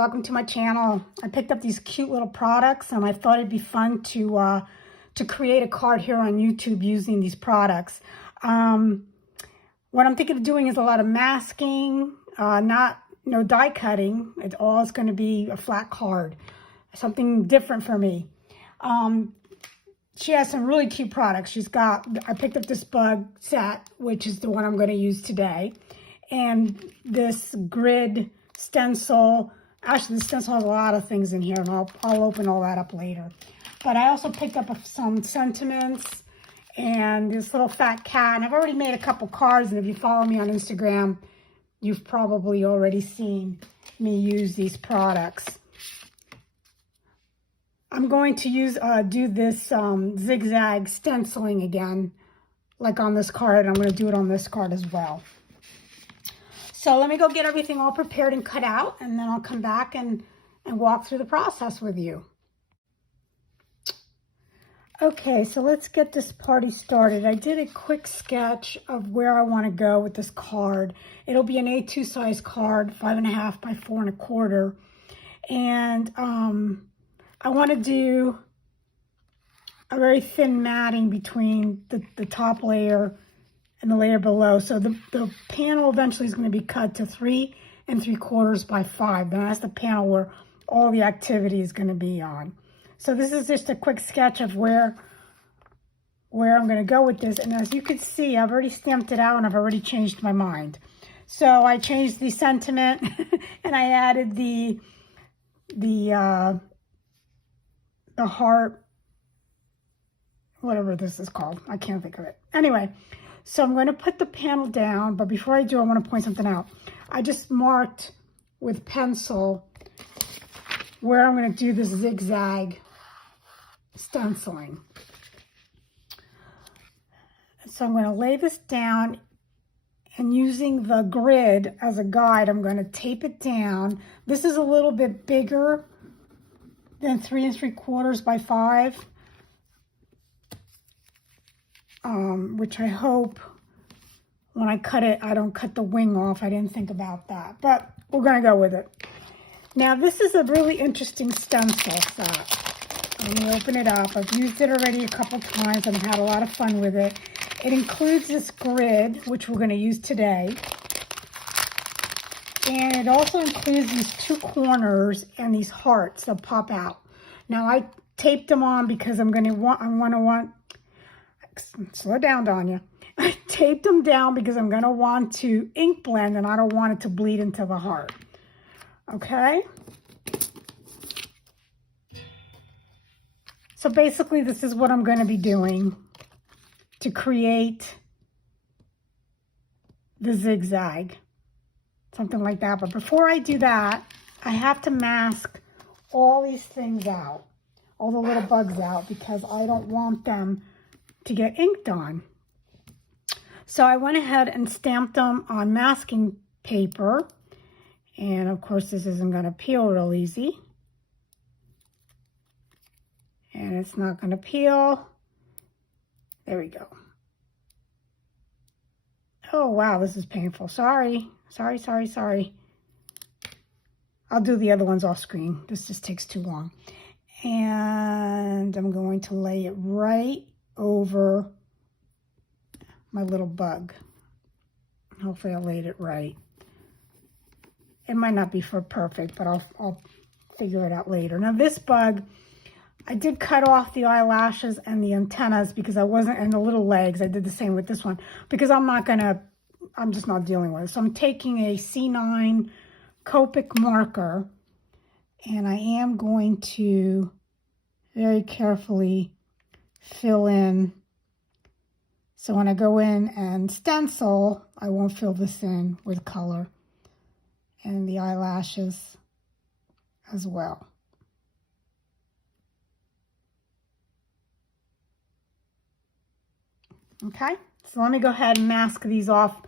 welcome to my channel. I picked up these cute little products and I thought it'd be fun to create a card here on YouTube using these products. What I'm thinking of doing is a lot of masking, no die cutting. It's all going to be a flat card, something different for me. She has some really cute products. I picked up this bug set, which is the one I'm going to use today, and this grid stencil. Actually, the stencil has a lot of things in here, and I'll open all that up later. But I also picked up some sentiments and this little fat cat. And I've already made a couple cards, and if you follow me on Instagram, you've probably already seen me use these products. I'm going to do this zigzag stenciling again, like on this card. I'm going to do it on this card as well. So let me go get everything all prepared and cut out, and then I'll come back and walk through the process with you. Okay, so let's get this party started. I did a quick sketch of where I want to go with this card. It'll be an A2 size card, 5.5 by 4.25. And I want to do a very thin matting between the top layer and the layer below. So the panel eventually is going to be cut to 3 3/4 by 5. And that's the panel where all the activity is going to be on. So this is just a quick sketch of where I'm going to go with this. And as you can see, I've already stamped it out and I've already changed my mind. So I changed the sentiment and I added the heart, whatever this is called. I can't think of it. Anyway, so I'm going to put the panel down, but before I do, I want to point something out. I just marked with pencil where I'm going to do this zigzag stenciling. So I'm going to lay this down, and using the grid as a guide, I'm going to tape it down. This is a little bit bigger than 3 3/4 by 5. Which I hope when I cut it, I don't cut the wing off. I didn't think about that, but we're going to go with it. Now, this is a really interesting stencil set. Let me open it up. I've used it already a couple times and I've had a lot of fun with it. It includes this grid, which we're going to use today. And it also includes these 2 corners and these hearts that pop out. Now, I taped them on because slow down, Danya. I taped them down because I'm going to want to ink blend and I don't want it to bleed into the heart. Okay? So basically, this is what I'm going to be doing to create the zigzag. Something like that. But before I do that, I have to mask all these things out. All the little bugs out, because I don't want them to get inked on. So I went ahead and stamped them on masking paper. And of course, this isn't going to peel real easy. And it's not going to peel. There we go. Oh, wow, this is painful. Sorry. I'll do the other ones off screen. This just takes too long. And I'm going to lay it right over my little bug. Hopefully I laid it right. It might not be perfect, but I'll figure it out later. Now this bug, I did cut off the eyelashes and the antennas because and the little legs. I did the same with this one because I'm just not dealing with it. So I'm taking a C9 Copic marker and I am going to very carefully fill in. So when I go in and stencil, I won't fill this in with color. And the eyelashes as well. Okay, so let me go ahead and mask these off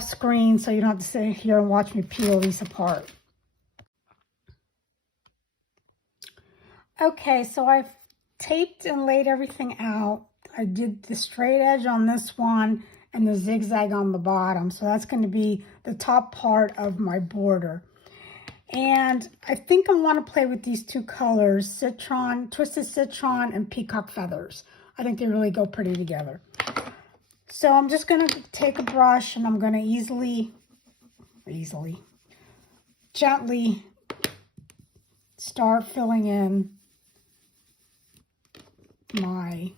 screen so you don't have to sit here and watch me peel these apart. Okay, so I've taped and laid everything out. I did the straight edge on this one and the zigzag on the bottom. So that's going to be the top part of my border. And I think I want to play with these two colors, Citron, Twisted Citron and Peacock Feathers. I think they really go pretty together. So I'm just going to take a brush and I'm going to gently start filling in my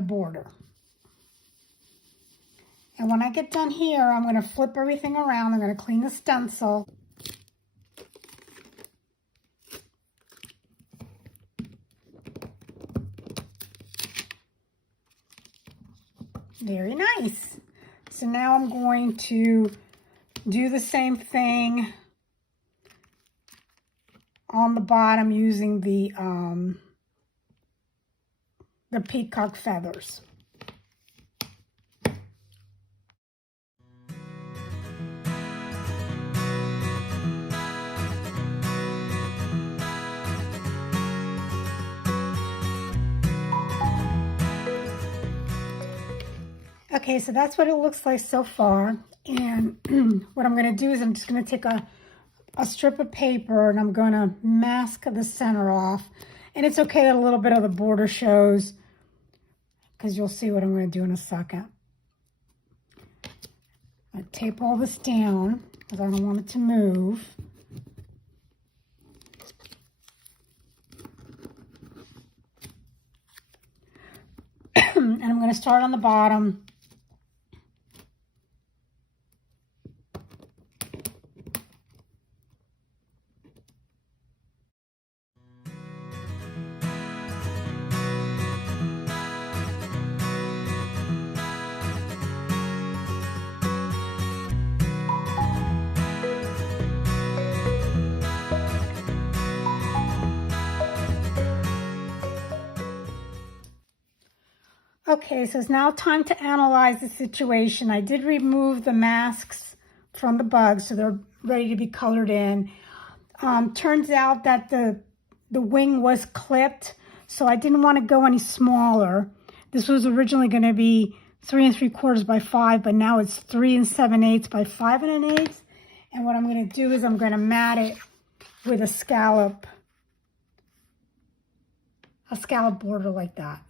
border. And when I get done here, I'm going to flip everything around. I'm going to clean the stencil. Very nice. So now I'm going to do the same thing on the bottom using the peacock feathers. Okay, so that's what it looks like so far. And what I'm going to do is I'm just going to take a strip of paper and I'm going to mask the center off. And it's okay that a little bit of the border shows, because you'll see what I'm going to do in a second. I tape all this down because I don't want it to move. And I'm going to start on the bottom. Okay, so it's now time to analyze the situation. I did remove the masks from the bugs, so they're ready to be colored in. Turns out that the wing was clipped, so I didn't want to go any smaller. This was originally going to be 3 3/4 by 5, but now it's 3 7/8 by 5 1/8. And what I'm going to do is I'm going to mat it with a scallop border like that.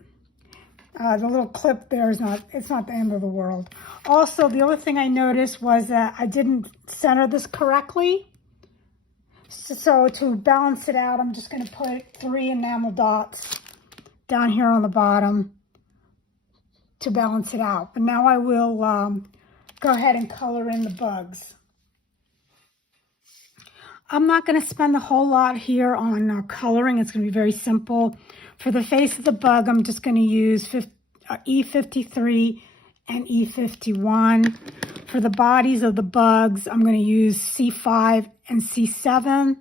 The little clip there it's not the end of the world. Also, the other thing I noticed was that I didn't center this correctly. So to balance it out, I'm just going to put 3 enamel dots down here on the bottom to balance it out. But now I will go ahead and color in the bugs. I'm not going to spend a whole lot here on coloring. It's going to be very simple. For the face of the bug, I'm just going to use E53 and E51. For the bodies of the bugs, I'm going to use C5 and C7.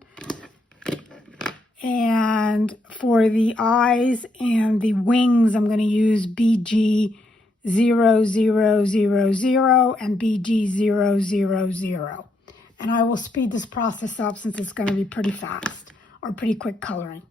And for the eyes and the wings, I'm going to use BG 0000 and BG 000. And I will speed this process up since it's going to be pretty fast or pretty quick coloring.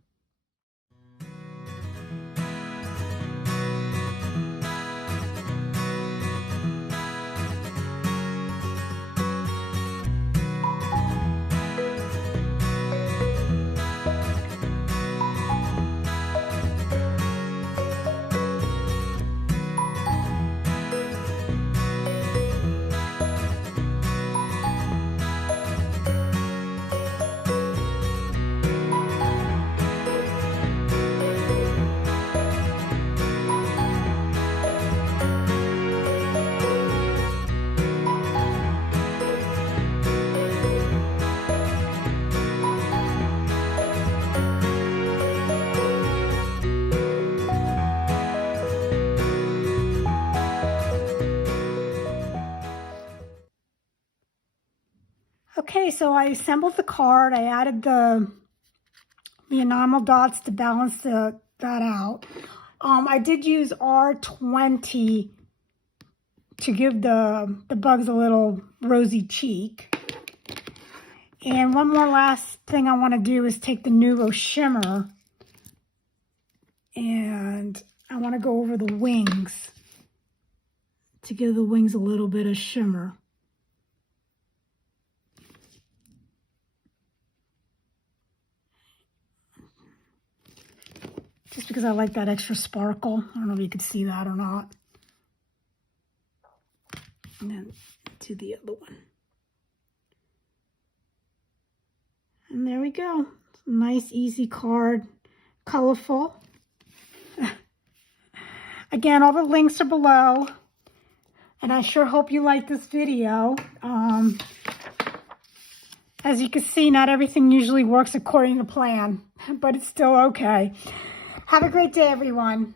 Okay, so I assembled the card. I added the enamel dots to balance that out. I did use R20 to give the bugs a little rosy cheek. And one more last thing I want to do is take the Nuvo Shimmer and I want to go over the wings to give the wings a little bit of shimmer. because I like that extra sparkle. I don't know if you could see that or not. And then do the other one. And there we go. Nice, easy card. Colorful. Again, all the links are below. And I sure hope you like this video. As you can see, not everything usually works according to plan, but it's still okay. Have a great day, everyone.